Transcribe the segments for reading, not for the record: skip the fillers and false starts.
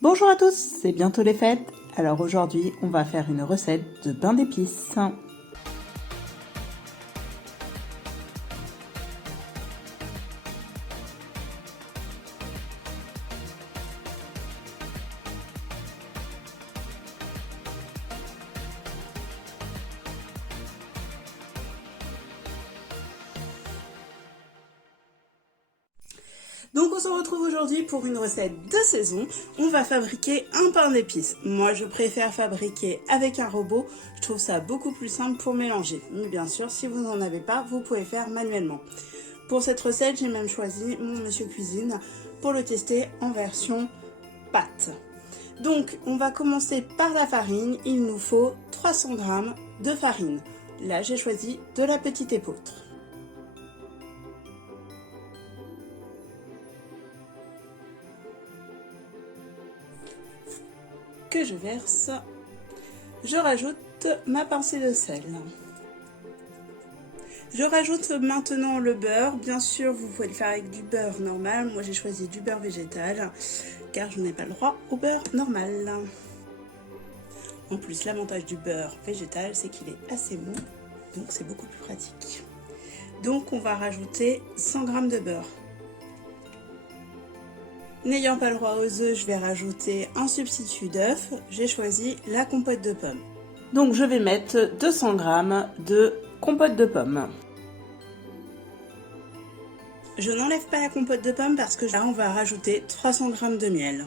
Bonjour à tous, c'est bientôt les fêtes. Alors aujourd'hui, on va faire une recette de pain d'épices. Donc on se retrouve aujourd'hui pour une recette de saison. On va fabriquer un pain d'épices. Moi je préfère fabriquer avec un robot. Je trouve ça beaucoup plus simple pour mélanger. Mais bien sûr, si vous n'en avez pas, vous pouvez faire manuellement. Pour cette recette, j'ai même choisi mon Monsieur Cuisine pour le tester en version pâte. Donc on va commencer par la farine. Il nous faut 300 g de farine. Là j'ai choisi de la petite épeautre. Que je verse. Je rajoute ma pincée de sel. Je rajoute maintenant le beurre. Bien sûr, vous pouvez le faire avec du beurre normal. Moi, j'ai choisi du beurre végétal car je n'ai pas le droit au beurre normal. En plus, l'avantage du beurre végétal, c'est qu'il est assez mou, donc c'est beaucoup plus pratique. Donc, on va rajouter 100 g de beurre. N'ayant pas le droit aux œufs, je vais rajouter un substitut d'œuf. J'ai choisi la compote de pommes. Donc je vais mettre 200 g de compote de pommes. Je n'enlève pas la compote de pommes parce que là on va rajouter 300 g de miel.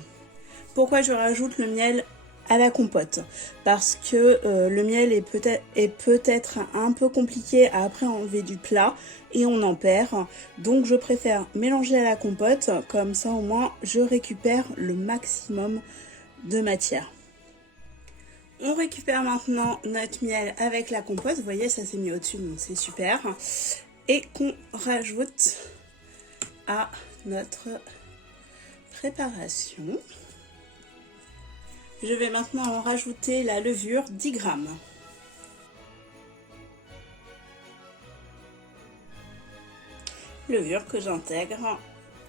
Pourquoi je rajoute le miel à la compote? Parce que le miel est peut-être un peu compliqué à après enlever du plat et on en perd. Donc je préfère mélanger à la compote, comme ça au moins je récupère le maximum de matière. On récupère maintenant notre miel avec la compote. Vous voyez, ça s'est mis au-dessus, donc c'est super. Et qu'on rajoute à notre préparation. Je vais maintenant en rajouter la levure, 10 g. Levure que j'intègre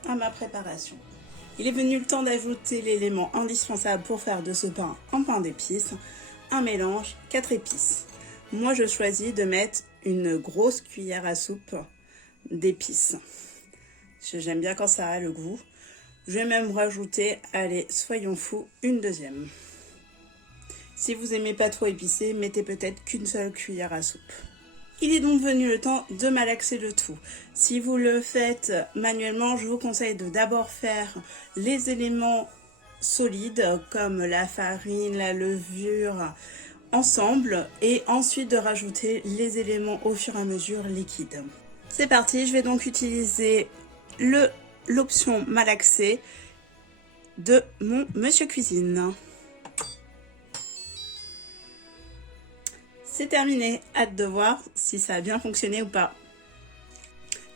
à ma préparation. Il est venu le temps d'ajouter l'élément indispensable pour faire de ce pain un pain d'épices, un mélange 4 épices. Moi je choisis de mettre une grosse cuillère à soupe d'épices. J'aime bien quand ça a le goût. Je vais même rajouter, allez, soyons fous, une deuxième. Si vous n'aimez pas trop épicé, mettez peut-être qu'une seule cuillère à soupe. Il est donc venu le temps de malaxer le tout. Si vous le faites manuellement, je vous conseille de d'abord faire les éléments solides comme la farine, la levure ensemble et ensuite de rajouter les éléments au fur et à mesure liquides. C'est parti, je vais donc utiliser l'option malaxer de mon Monsieur Cuisine. C'est terminé, hâte de voir si ça a bien fonctionné ou pas.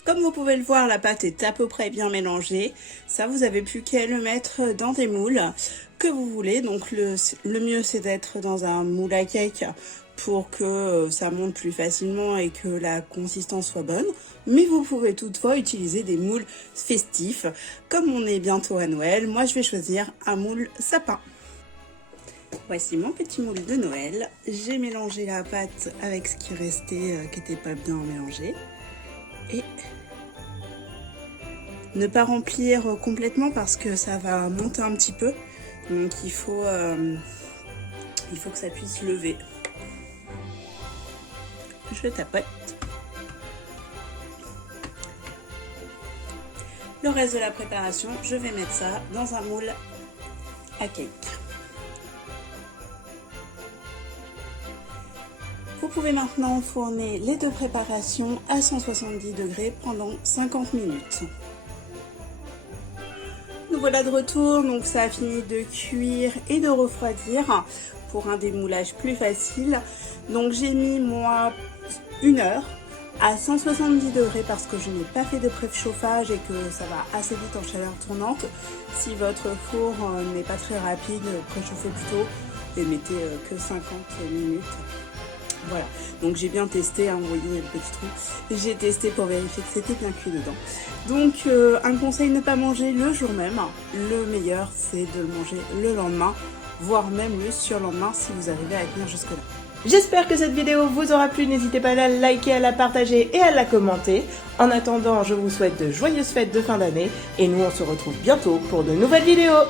Comme vous pouvez le voir, la pâte est à peu près bien mélangée. Ça, vous avez plus qu'à le mettre dans des moules que vous voulez. Donc le mieux, c'est d'être dans un moule à cake pour que ça monte plus facilement et que la consistance soit bonne. Mais vous pouvez toutefois utiliser des moules festifs. Comme on est bientôt à Noël, moi je vais choisir un moule sapin. Voici mon petit moule de Noël. J'ai mélangé la pâte avec ce qui restait, qui n'était pas bien mélangé. Et ne pas remplir complètement parce que ça va monter un petit peu. Donc il faut que ça puisse lever. Je tapote. Le reste de la préparation, je vais mettre ça dans un moule à cake. Vous pouvez maintenant enfourner les deux préparations à 170 degrés pendant 50 minutes. Nous voilà de retour, donc ça a fini de cuire et de refroidir pour un démoulage plus facile. Donc j'ai mis moi 1 heure à 170 degrés parce que je n'ai pas fait de préchauffage et que ça va assez vite en chaleur tournante. Si votre four n'est pas très rapide, préchauffez plutôt et mettez que 50 minutes. Voilà, donc j'ai bien testé, hein, vous voyez le petit trou, j'ai testé pour vérifier que c'était bien cuit dedans. Donc un conseil, ne pas manger le jour même, le meilleur c'est de le manger le lendemain, voire même le surlendemain si vous arrivez à tenir jusque là. J'espère que cette vidéo vous aura plu, n'hésitez pas à la liker, à la partager et à la commenter. En attendant, je vous souhaite de joyeuses fêtes de fin d'année et nous on se retrouve bientôt pour de nouvelles vidéos.